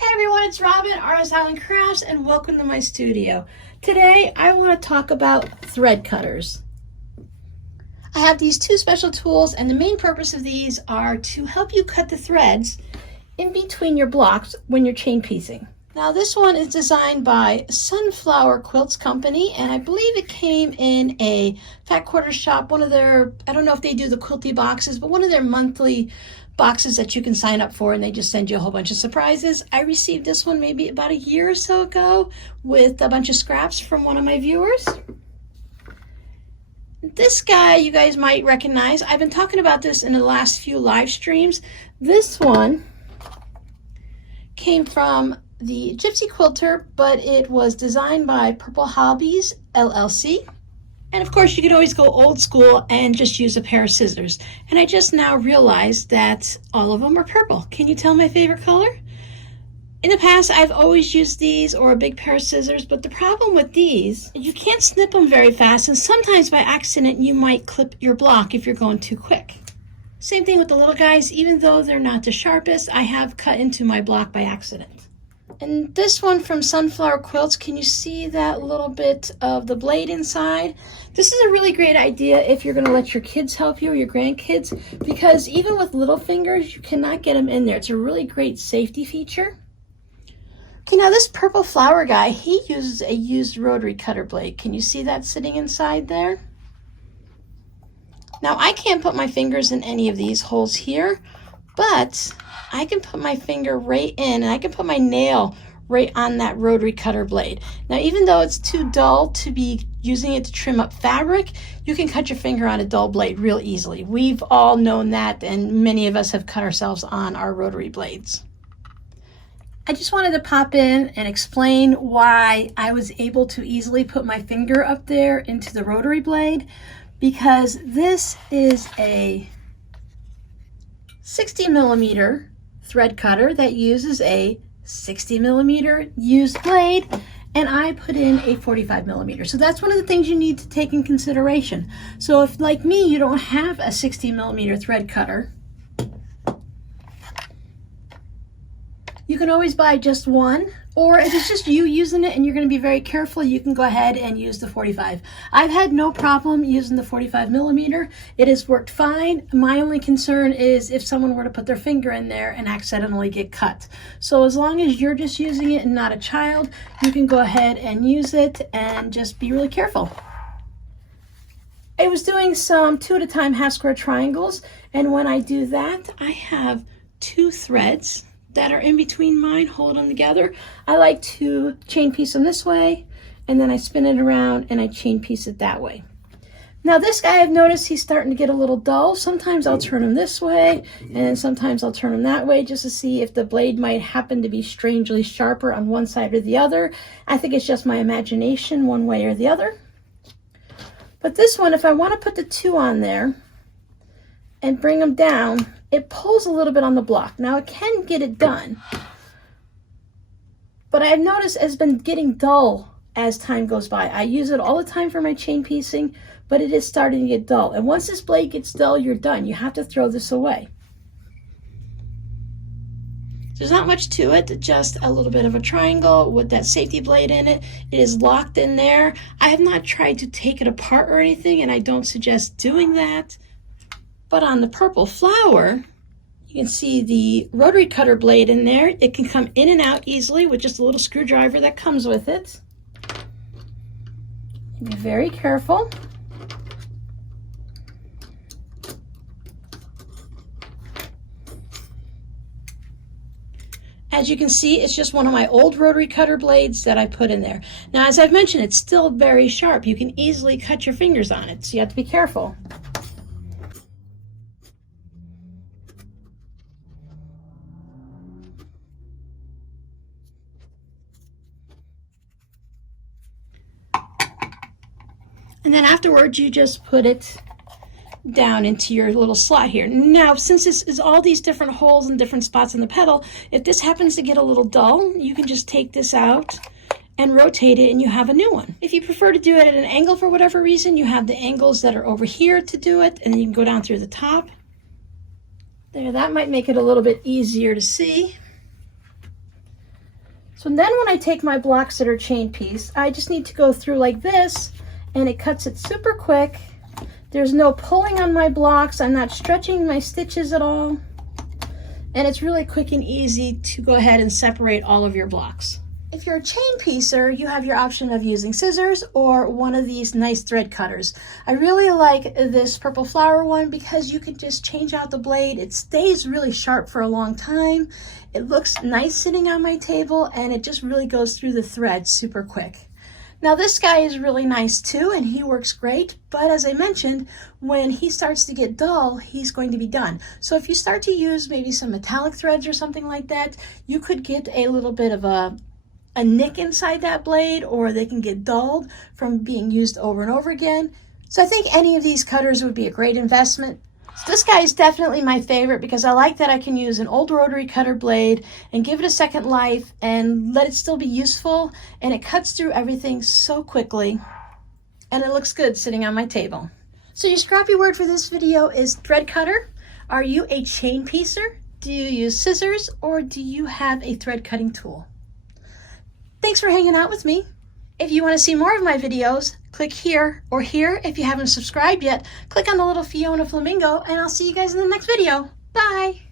Hey everyone, it's Robin, RS Island Crafts, and welcome to my studio. Today I want to talk about thread cutters. I have these two special tools, and the main purpose of these are to help you cut the threads in between your blocks when you're chain piecing. Now this one is designed by Sunflower Quilts Company, and I believe it came in a Fat Quarter Shop, one of their, I don't know if they do the quilty boxes, but one of their monthly boxes that you can sign up for, and they just send you a whole bunch of surprises. I received this one maybe about a year or so ago with a bunch of scraps from one of my viewers. This guy you guys might recognize. I've been talking about this in the last few live streams. This one came from the Gypsy Quilter, but it was designed by Purple Hobbies LLC. And of course, you could always go old school and just use a pair of scissors. And I just now realized that all of them are purple. Can you tell my favorite color? In the past, I've always used these or a big pair of scissors, but the problem with these, you can't snip them very fast, and sometimes by accident, you might clip your block if you're going too quick. Same thing with the little guys. Even though they're not the sharpest, I have cut into my block by accident. And this one from Sunflower Quilts, can you see that little bit of the blade inside? This is a really great idea if you're going to let your kids help you or your grandkids, because even with little fingers, you cannot get them in there. It's a really great safety feature. Okay, now this purple flower guy, he uses a used rotary cutter blade. Can you see that sitting inside there? Now, I can't put my fingers in any of these holes here, but I can put my finger right in, and I can put my nail right on that rotary cutter blade. Now, even though it's too dull to be using it to trim up fabric, you can cut your finger on a dull blade real easily. We've all known that, and many of us have cut ourselves on our rotary blades. I just wanted to pop in and explain why I was able to easily put my finger up there into the rotary blade, because this is a 60mm thread cutter that uses a 60mm used blade, and I put in a 45mm. So that's one of the things you need to take in consideration. So if, like me, you don't have a 60mm thread cutter, you can always buy just one, or if it's just you using it and you're going to be very careful, you can go ahead and use the 45. I've had no problem using the 45mm. It has worked fine. My only concern is if someone were to put their finger in there and accidentally get cut. So as long as you're just using it and not a child, you can go ahead and use it and just be really careful. I was doing some 2 at a time half square triangles, and when I do that, I have 2 threads that are in between mine, hold them together. I like to chain piece them this way, and then I spin it around and I chain piece it that way. Now this guy, I've noticed he's starting to get a little dull. Sometimes I'll turn him this way, and sometimes I'll turn him that way just to see if the blade might happen to be strangely sharper on one side or the other. I think it's just my imagination one way or the other. But this one, if I want to put the 2 on there and bring them down, it pulls a little bit on the block. Now it can get it done, but I've noticed it's been getting dull as time goes by. I use it all the time for my chain piecing, but it is starting to get dull. And once this blade gets dull, you're done. You have to throw this away. There's not much to it, just a little bit of a triangle with that safety blade in it. It is locked in there. I have not tried to take it apart or anything, and I don't suggest doing that. But on the purple flower, you can see the rotary cutter blade in there. It can come in and out easily with just a little screwdriver that comes with it. Be very careful. As you can see, it's just one of my old rotary cutter blades that I put in there. Now, as I've mentioned, it's still very sharp. You can easily cut your fingers on it, so you have to be careful. And then afterwards, you just put it down into your little slot here. Now, since this is all these different holes and different spots in the petal, if this happens to get a little dull, you can just take this out and rotate it and you have a new one. If you prefer to do it at an angle for whatever reason, you have the angles that are over here to do it, and then you can go down through the top. There, that might make it a little bit easier to see. So then when I take my blocks that are chain piece, I just need to go through like this, and it cuts it super quick. There's no pulling on my blocks. I'm not stretching my stitches at all. And it's really quick and easy to go ahead and separate all of your blocks. If you're a chain piecer, you have your option of using scissors or one of these nice thread cutters. I really like this purple flower one because you can just change out the blade. It stays really sharp for a long time. It looks nice sitting on my table, and it just really goes through the thread super quick. Now this guy is really nice too, and he works great, but as I mentioned, when he starts to get dull, he's going to be done. So if you start to use maybe some metallic threads or something like that, you could get a little bit of a nick inside that blade, or they can get dulled from being used over and over again. So I think any of these cutters would be a great investment. So this guy is definitely my favorite because I like that I can use an old rotary cutter blade and give it a second life and let it still be useful, and it cuts through everything so quickly, and it looks good sitting on my table. So your scrappy word for this video is thread cutter. Are you a chain piecer? Do you use scissors, or do you have a thread cutting tool? Thanks for hanging out with me. If you want to see more of my videos, click here or here. If you haven't subscribed yet, click on the little Fiona Flamingo, and I'll see you guys in the next video. Bye.